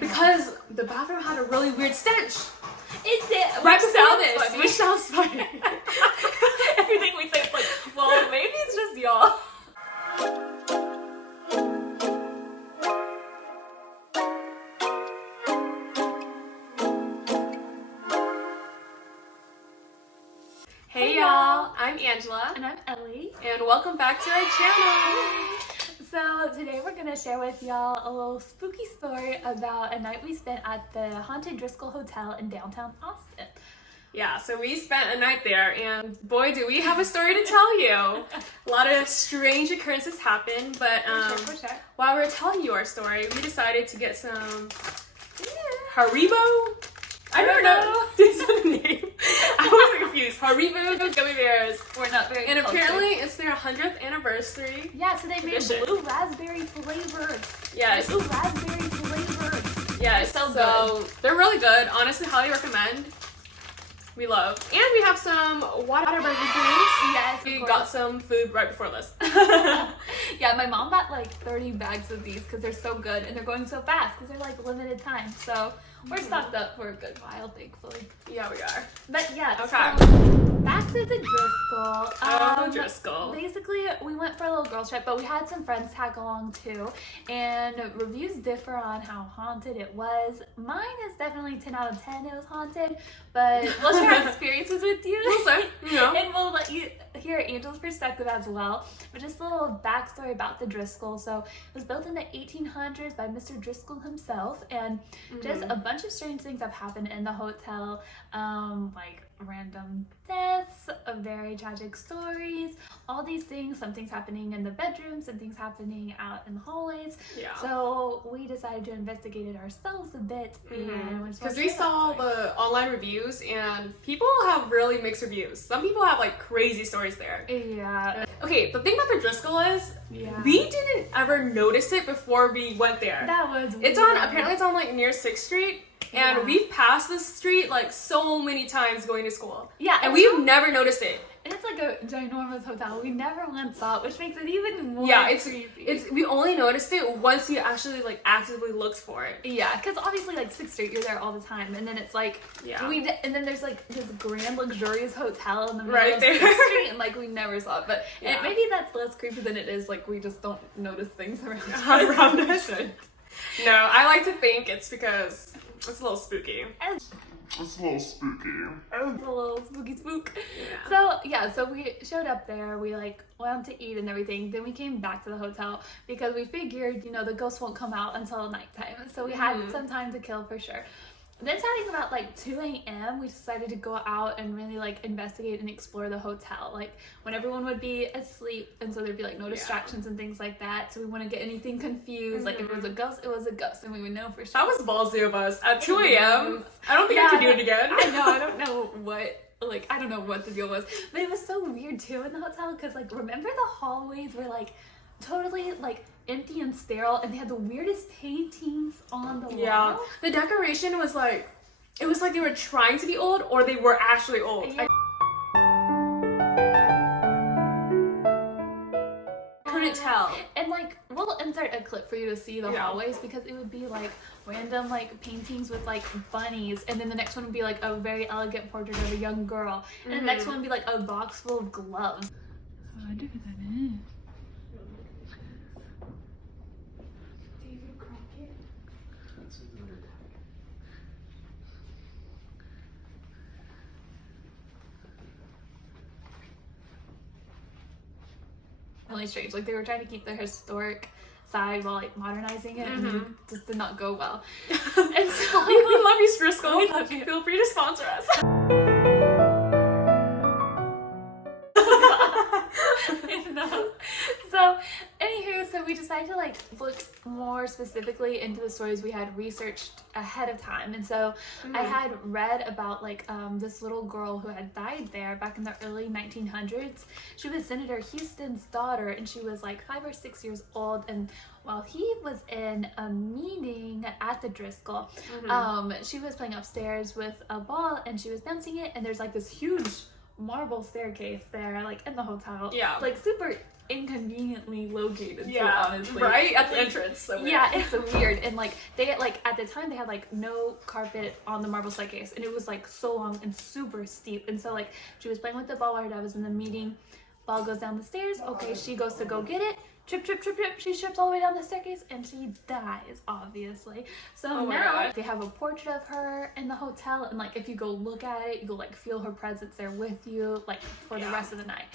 Because the bathroom had a really weird stench. It did. Right before this, which sounds funny. Everything we say is like, well, maybe it's just y'all. Hey y'all, I'm Angela. And I'm Ellie. And welcome back to our channel. So today we're going to share with y'all a little spooky story about a night we spent at the Haunted Driscoll Hotel in downtown Austin. Yeah, so we spent a night there, and boy, do we have a story to tell you. A lot of strange occurrences happened, but For sure. while we were telling you our story, we decided to get some Haribo? I don't know. This is the name. I was confused. Haribo gummy bears. We're not very And cultured. apparently it's their 100th anniversary. Yeah, so they made Edition. blue raspberry flavors. Yes. Blue raspberry flavors. Yes. They're so good. They're really good. Honestly, highly recommend. We love. And we have some Whataburger drinks. Yes, We of course. got some food right before this. Yeah, my mom bought like 30 bags of these because they're so good and they're going so fast because they're like limited time. So we're stocked up for a good while, thankfully. Yeah, we are. But yeah, Okay. so back to the Driscoll. Driscoll. Basically, we went for a little girls trip, but we had some friends tag along too. And reviews differ on how haunted it was. Mine is definitely 10 out of 10. It was haunted, but we'll share our experiences with you. Yeah. And we'll let you hear Angel's perspective as well. But just a little backstory about the Driscoll. So it was built in the 1800s by Mr. Driscoll himself, and just a bunch of strange things have happened in the hotel, like random deaths, very tragic stories, all these things. Some things happening in the bedrooms, some things happening out in the hallways. Yeah. So we decided to investigate it ourselves a bit, Because we saw the online reviews and people have really mixed reviews. Some people have like crazy stories there. Yeah. Okay, the thing about the Driscoll is Yeah. we didn't ever notice it before we went there. That was It's weird. on, apparently it's on like near 6th Street. And Yeah. we've passed this street like so many times going to school. Yeah, And we've never noticed it. And it's like a ginormous hotel. We never once saw it, which makes it even more Yeah, creepy. we only noticed it once you actually like actively looked for it. Yeah, because obviously like 6th Street, you're there all the time, and then it's like and then there's like this grand luxurious hotel in the middle Right of there. 6th Street, and like we never saw it. But Yeah. maybe that's less creepy than it is. Like we just don't notice things around Around us. us. No, I like to think it's because it's a little spooky. It's a little spooky. A little spooky spook. Yeah. So we showed up there. We like went to eat and everything. Then we came back to the hotel because we figured, the ghosts won't come out until nighttime. So we had some time to kill for sure. Then starting about like 2 a.m. we decided to go out and really like investigate and explore the hotel, like when everyone would be asleep, and so there'd be like no distractions and things like that, so we wouldn't get anything confused. Like if it was a ghost, it was a ghost, and we would know for sure. That was ballsy of us at 2 a.m. I don't think I could do it again. I know, I don't know what the deal was, but it was so weird too in the hotel because like remember the hallways were like totally like empty and sterile, and they had the weirdest paintings on the Yeah. wall. The decoration was like, it was like they were trying to be old or they were actually old. Yeah. I couldn't tell. And like we'll insert a clip for you to see the Yeah. hallways, because it would be like random like paintings with like bunnies, and then the next one would be like a very elegant portrait of a young girl, and the next one would be like a box full of gloves. I wonder who that is. Really strange. Like they were trying to keep the historic side while like modernizing it, and it just did not go well. And so We love you, Driscoll. We love you. Feel free to sponsor us. So anywho, so we decided to like look more specifically into the stories we had researched ahead of time. And so I had read about like this little girl who had died there back in the early 1900s. She was Senator Houston's daughter, and she was like 5 or 6 years old, and while he was in a meeting at the Driscoll, she was playing upstairs with a ball, and she was bouncing it, and there's like this huge marble staircase there, like in the hotel. Yeah. Like super inconveniently located. Yeah, too, honestly. right at the entrance. So weird. Yeah, it's so weird. And like they like at the time they had like no carpet on the marble staircase, and it was like so long and super steep. And so like she was playing with the ball while her dad was in the meeting. Ball goes down the stairs. Okay, she goes to go get it. Trip, trip, trip, trip. She trips all the way down the staircase and she dies, obviously. So now they have a portrait of her in the hotel, and like if you go look at it, you go like feel her presence there with you, like for the rest of the night.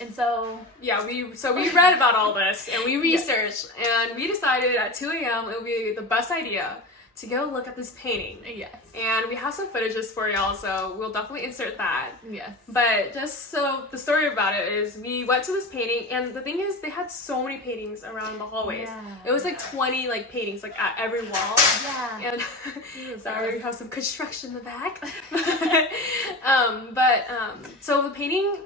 And so yeah, we read about all this and we researched and we decided at 2 a.m. it would be the best idea to go look at this painting. Yes. And we have some footages for y'all, so we'll definitely insert that. Yes. But just so the story about it is we went to this painting, and the thing is they had so many paintings around the hallways. Yeah. It was like 20 like paintings like at every wall. Yeah. And sorry, we have some construction in the back. So the painting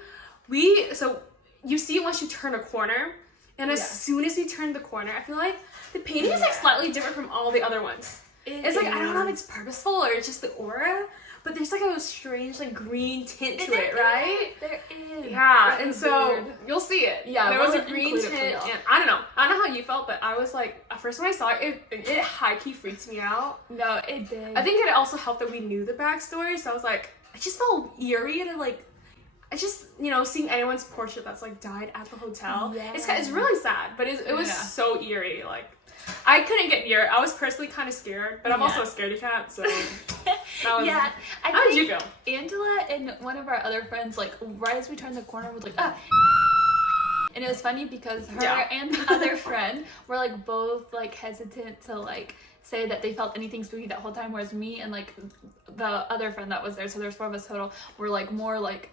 you see it once you turn a corner, and as soon as we turn the corner, I feel like the painting is like slightly different from all the other ones. It's like, I don't know if it's purposeful or it's just the aura, but there's like a strange like green tint to it, right? There is. Yeah, and so you'll see it. Yeah, there was a green tint, and I don't know how you felt, but I was like, at first when I saw it, it high-key freaked me out. No, it did. I think it also helped that we knew the backstory, so I was like, I just felt eerie to like, I just, seeing anyone's portrait that's like died at the hotel. Yeah. It's really sad, but it was so eerie. Like, I couldn't get near it. I was personally kind of scared, but I'm also a scaredy cat, so. How did you feel? Angela and one of our other friends, like right as we turned the corner, was like, ah. And it was funny because her and the other friend were like both like hesitant to like say that they felt anything spooky that whole time, whereas me and like the other friend that was there, so there's 4 of us total, were like more like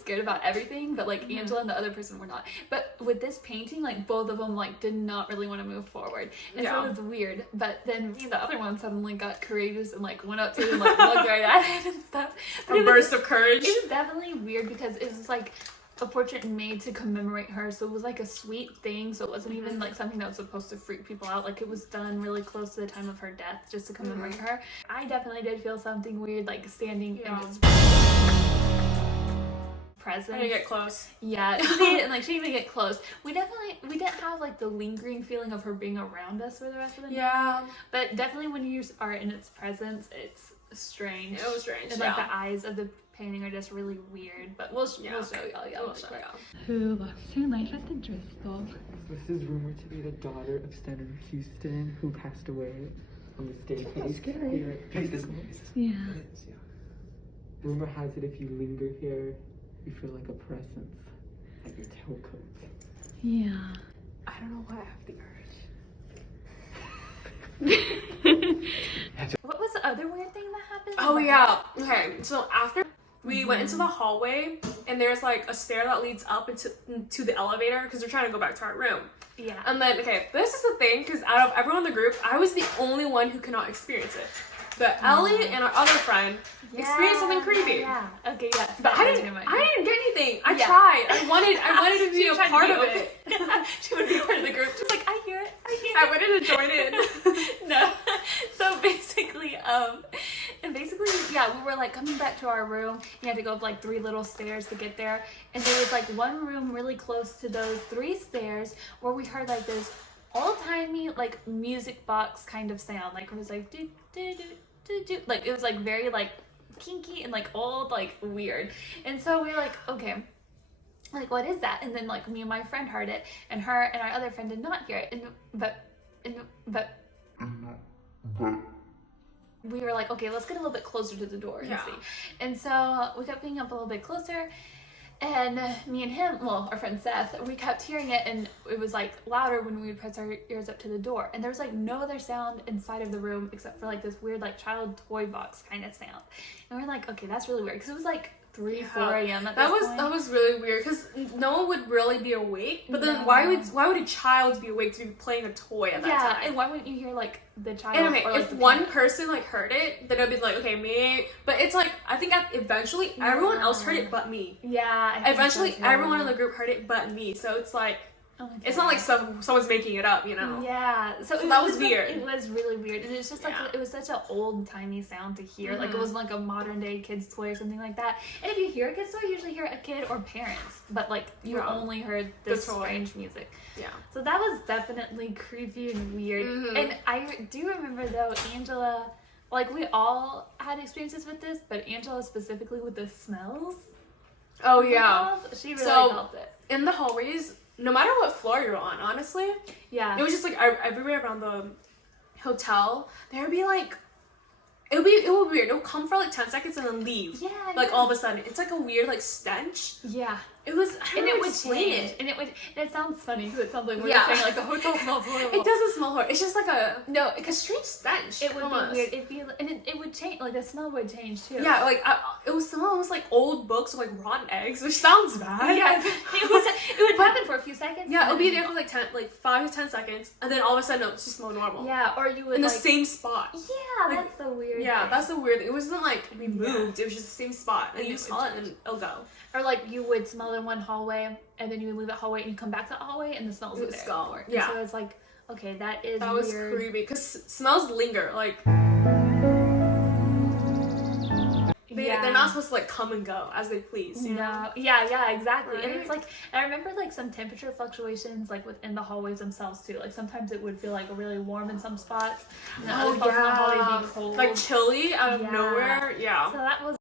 scared about everything, but like Angela and the other person were not. But with this painting, like both of them like did not really want to move forward, and so it was weird. But then me and the other one suddenly got courageous and like went up to it and like looked right at it and stuff. But a burst of courage. It was definitely weird because it was like a portrait made to commemorate her, so it was like a sweet thing, so it wasn't even like something that was supposed to freak people out. Like it was done really close to the time of her death just to commemorate her. I definitely did feel something weird like standing in this presence. I didn't get close. Yeah, she didn't even get close. We didn't have like the lingering feeling of her being around us for the rest of the night. Yeah. But definitely when you are in its presence, it's strange. It was strange. And like the eyes of the painting are just really weird. But we'll show y'all. We'll show y'all. Who lost her life at the Driscoll? This is rumored to be the daughter of Senator Houston, who passed away on the staircase. Here at Driscoll. Yeah. Rumor has it if you linger here, you feel like a presence at your tailcoat. Yeah. I don't know why I have the urge. What was the other weird thing that happened? Oh yeah. Okay. So after we went into the hallway, and there's like a stair that leads up into the elevator because we're trying to go back to our room. Yeah. And then this is the thing, because out of everyone in the group, I was the only one who could not experience it. But Ellie and our other friend experienced something creepy. Yeah. Okay. Yeah. But I didn't get anything. I tried. I wanted to be a part of it. She would be part of the group. She's like, I hear it. I wanted to join in. No. So basically, we were like coming back to our room. You had to go up like 3 little stairs to get there, and there was like one room really close to those 3 stairs where we heard like this old-timey like music box kind of sound. Like it was like do do do do do. Like it was like very like kinky and like old, like weird. And so we were like, okay, like what is that? And then like me and my friend heard it, and her and our other friend did not hear it. But we were like, okay, let's get a little bit closer to the door and see. And so we kept getting up a little bit closer, and me and him, well, our friend Seth, we kept hearing it, and it was like louder when we would press our ears up to the door. And there was like no other sound inside of the room except for like this weird like child toy box kind of sound. And we're like, okay, that's really weird, because it was like 3, 4 a.m. at this point. That was really weird, because no one would really be awake. But then why would a child be awake to be playing a toy at that time? Yeah, and why wouldn't you hear like the child? And okay, or, like, if one person like heard it, then it'd be like, okay, me. But it's like, I think eventually everyone else heard it but me. Yeah. Eventually everyone in the group heard it but me. So it's like, Okay. It's not like someone's making it up, you know? Yeah. So that was weird. It was really weird. And it's just like, it was such an old-timey sound to hear. Like, it wasn't like a modern-day kid's toy or something like that. And if you hear a kid's toy, you usually hear a kid or parents. But, like, you only heard this strange music. Yeah. So that was definitely creepy and weird. And I do remember, though, Angela, like, we all had experiences with this, but Angela specifically with the smells. Oh, yeah. She really felt it. In the hallways, no matter what floor you're on, honestly, it was just like everywhere around the hotel, there would be like, it would be weird. It would come for like 10 seconds and then leave. Yeah. Like all of a sudden. It's like a weird like stench. Yeah. It was, I don't know how to explain it. And it sounds funny because it sounds like we're just saying like the hotel smells horrible. It doesn't smell horrible. It's just like a strange stench. It would be weird. It would change, like the smell would change too. Yeah, like it was smell almost like old books with like rotten eggs, which sounds bad. Yeah, it would happen for a few seconds. Yeah, it would be there for like 5 to 10 seconds, and then all of a sudden it just smell normal. Yeah, or you would in the same spot. Yeah, that's the weird. Yeah, that's the weird. It wasn't like we moved. It was just the same spot, and you smell it, and it'll go. Or like you would smell in one hallway, and then you would leave that hallway, and you come back to that hallway, and the smells would there. Yeah. So it's like, okay, that is that was weird. creepy because smells linger. Like they're not supposed to like come and go as they please. You know? Yeah, exactly. Right? And it's like, I remember like some temperature fluctuations like within the hallways themselves too. Like sometimes it would feel like really warm in some spots. And other spots in the hallway would be cold. Like chilly out of nowhere. Yeah. So that was.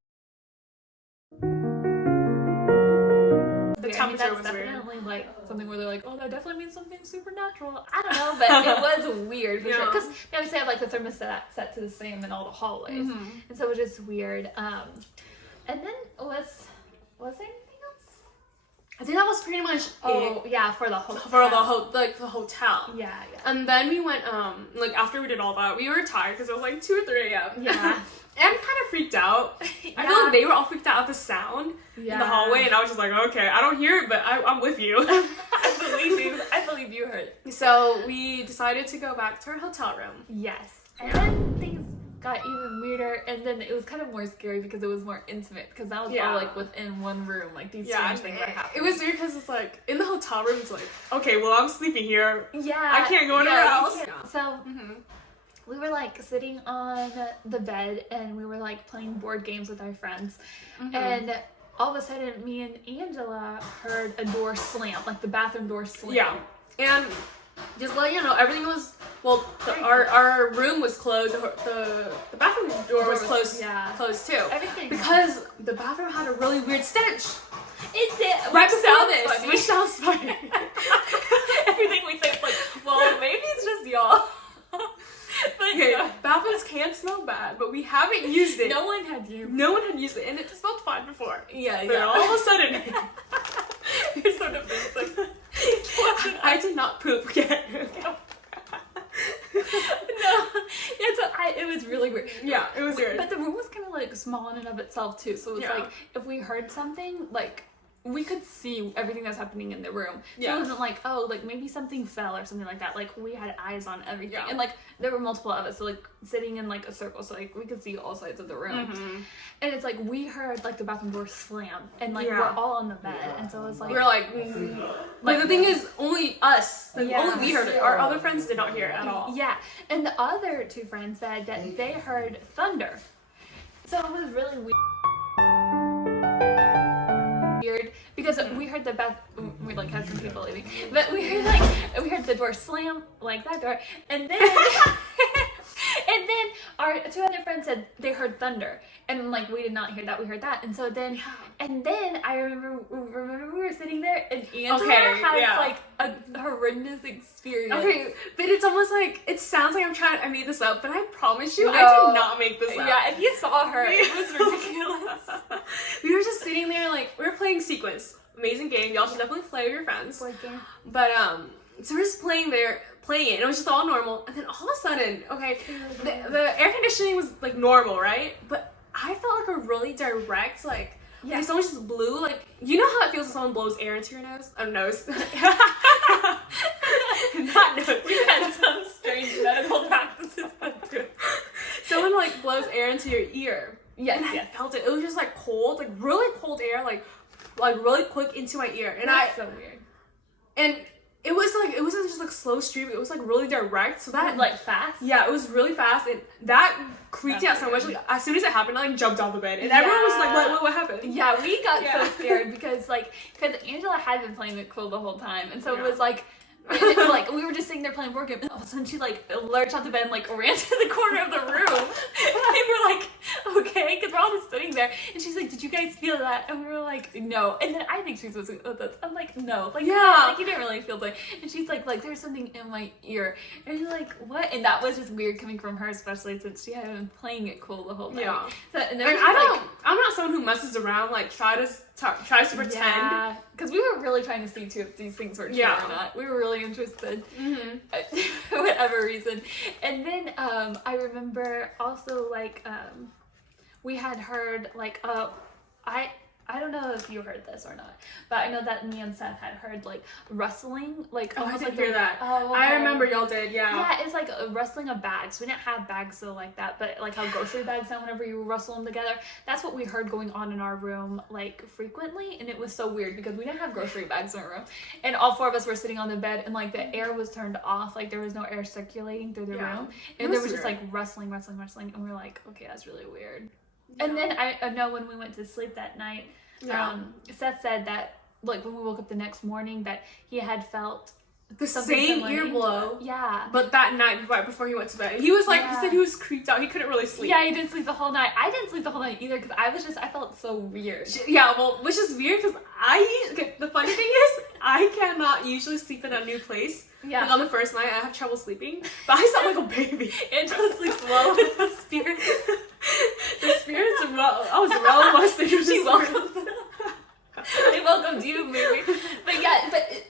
The temperature was definitely weird. Like something where they're like, oh, that definitely means something supernatural. I don't know, but it was weird for sure. Because they always have like the thermostat set to the same in all the hallways, and so it was just weird. And then was there anything else? I think that was pretty much it. Yeah, for the hotel. Yeah. And then we went like after we did all that, we were tired because it was like 2 or 3 a.m. Yeah. And I'm kind of freaked out. I feel like they were all freaked out at the sound in the hallway, and I was just like, okay, I don't hear it, but I'm with you. I believe you heard it. So we decided to go back to our hotel room. Yes. And then things got even weirder, and then it was kind of more scary because it was more intimate, because that was all like within one room, like these strange things that happened. It was weird because it's like in the hotel room, it's like, okay, well, I'm sleeping here. Yeah. I can't go anywhere else. So we were like sitting on the bed, and we were like playing board games with our friends, and all of a sudden me and Angela heard a door slam, like the bathroom door slam. Yeah. And just let you know, everything was, well, our room was closed, the bathroom door was closed, closed too. Everything. Because the bathroom had a really weird stench. It did. Right before this, which sounds funny. Everything we say is like, well, maybe it's just y'all. But okay, bathrooms can smell bad, but we haven't used it. No one had used it, and it smelled fine before. Yeah. But all of a sudden, you're so defensive. I did not poop yet. It was really weird. Yeah, it was weird. But the room was kind of like small in and of itself too, so it was like if we heard something, like we could see everything that's happening in the room. So it wasn't like, oh, like maybe something fell or something like that. Like we had eyes on everything. Yeah. And like there were multiple of us, so like sitting in like a circle, so like we could see all sides of the room. And it's like we heard like the bathroom door slam, and like we're all on the bed, and so it was like we're like the thing is only us. Like, only we heard it. Our other friends did not hear it at all. Yeah. And the other 2 friends said that they heard thunder. So it was really weird because we heard we like had some people leaving, but we heard the door slam, like that door, and then and then our 2 other friends said they heard thunder, and like we did not hear that, we heard that, and so then I remember we were sitting there, and Angela had like a horrendous experience. Okay, but it's almost like, it sounds like I made this up, but I promise you, I did not make this up. Yeah, if you saw her, it was ridiculous. We were just sitting there, like, we were playing Sequence. Amazing game. Y'all should definitely play with your friends. But, so we're just playing it, and it was just all normal, and then all of a sudden, okay, the air conditioning was, like, normal, right? But I felt like a really direct, like someone just blew, like, you know how it feels when someone blows air into your nose? Nose. Not nose. We had some strange medical practices. Someone, like, blows air into your ear. Yes, and I felt it. It was just, like, cold, like, really cold air, like really quick into my ear. And That's so weird. And it wasn't just like slow stream. It was like really direct. So that like fast. Yeah, it was really fast, and that creeped me out so much. Like as soon as it happened, I like jumped off the bed, and everyone was like, "What happened?" Yeah, we got so scared because Angela had been playing it cool the whole time, and so it was like. Like we were just sitting there playing board game, and all of a sudden she like lurched off the bed and like ran to the corner of the room. And we're like, okay, because we're all just sitting there, and she's like, "Did you guys feel that?" And we were like, "No." And then I think she's with us. I'm like, "No, like like you didn't really feel like." And she's like there's something in my ear, and you're like, "What?" And that was just weird coming from her, especially since she had been playing it cool the whole night. Yeah. So, and I'm not someone who messes around, like tries to pretend. Yeah, because we were really trying to see too if these things were true or not. We were really interested for whatever reason. And then I remember also we had heard I don't know if you heard this or not, but I know that me and Seth had heard like rustling, like I almost didn't like hear that. Oh, okay. I remember y'all did, Yeah, it's like a rustling of bags. We didn't have bags so like that, but like how grocery bags sound whenever you rustle them together. That's what we heard going on in our room like frequently, and it was so weird because we didn't have grocery bags in our room, and all four of us were sitting on the bed, and like the air was turned off, like there was no air circulating through the room, and there was just like rustling, and we were like, okay, that's really weird. And then I know when we went to sleep that night. Seth said that like when we woke up the next morning that he had felt the same ear blow. Yeah. But that night right before he went to bed, he was like he said he was creeped out. He couldn't really sleep. Yeah, he didn't sleep the whole night. I didn't sleep the whole night either because I felt so weird. Yeah, well, which is weird because the funny thing is I cannot usually sleep in a new place. Yeah. Like on the first night, I have trouble sleeping, but I slept like a baby. Angela sleeps well with the spirits. The spirits are well. I was well rested. She welcomed them. They welcomed you, maybe. But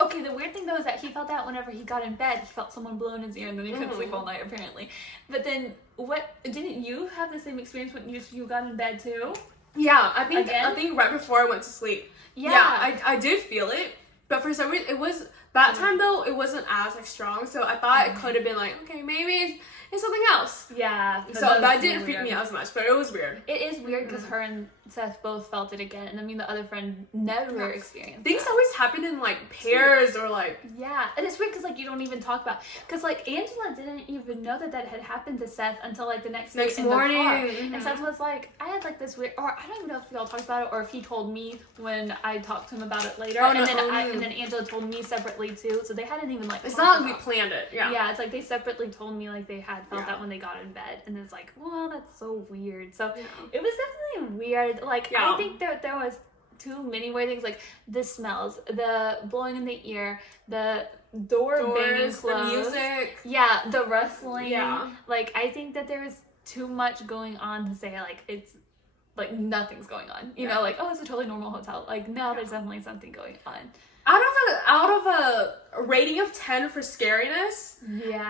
okay, the weird thing though is that he felt that whenever he got in bed, he felt someone blow in his ear, and then he couldn't sleep all night apparently. But then didn't you have the same experience when you got in bed too? Yeah, I think right before I went to sleep. Yeah, I did feel it, but for some reason it was that time though. It wasn't as like strong, so I thought it could have been like, okay, maybe it's something else. Yeah. So that didn't freak me out as much, but it was weird. It is weird because her and Seth both felt it again, and I mean the other friend never experienced things that. always happen in like pairs or like and it's weird because like you don't even talk about because like Angela didn't even know that had happened to Seth until like the next morning in the car. And Seth was like, I had like this weird, or I don't even know if y'all talked about it or if he told me when I talked to him about it later. And then Angela told me separately too, so they hadn't even like it's not like we planned it. Yeah, it's like they separately told me like they had felt that when they got in bed, and it's like, well, that's so weird. So it was definitely weird. Like I think there was too many weird things, like the smells, the blowing in the ear, the doors banging closed, the music, the rustling. Like I think that there was too much going on to say like it's like nothing's going on. You know, like oh, it's a totally normal hotel. Like no, there's definitely something going on. Out of a rating of 10 for scariness,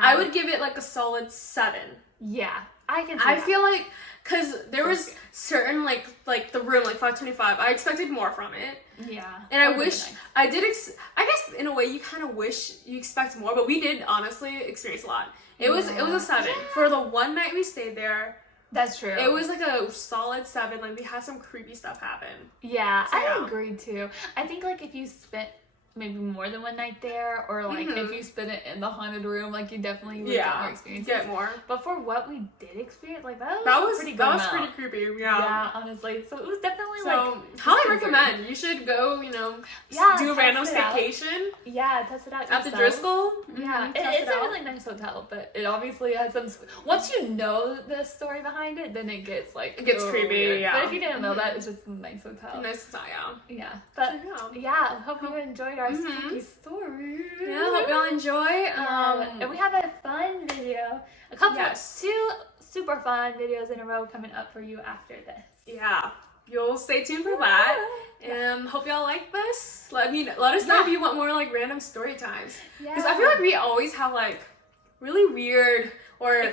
I would give it like a solid 7. Yeah, I can. I feel like because there was certain like the room like 525. I expected more from it. Yeah, and I wish I did. I guess in a way you kind of wish you expect more, but we did honestly experience a lot. It was a 7 for the one night we stayed there. That's true. It was like a solid 7. Like we had some creepy stuff happen. Yeah, I agree too. I think like if you spent maybe more than one night there, or like if you spend it in the haunted room, like you definitely would get more experiences. Get more. But for what we did experience, like that was pretty good. That was pretty creepy. Yeah, honestly. So it was definitely highly recommend. You should go. Do a random staycation. Yeah, test it out at the Driscoll. Yeah, it's a really nice hotel, but it obviously has some. Once you know the story behind it, then it gets creepy. Weird. Yeah, but if you didn't know that, it's just a nice hotel. Yeah, but I hope you enjoyed our spooky story. Yeah, hope y'all enjoy. And we have a fun video, two super fun videos in a row coming up for you after this. Yeah, you'll stay tuned for that. And hope y'all like this. Let us know if you want more like random story times. Because I feel like we always have like really weird or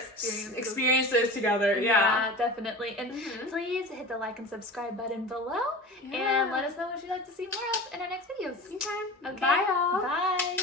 experiences together. Yeah, definitely. And please hit the like and subscribe button below. And let us know what you'd like to see more of in our next videos. Okay. Bye, y'all. Bye.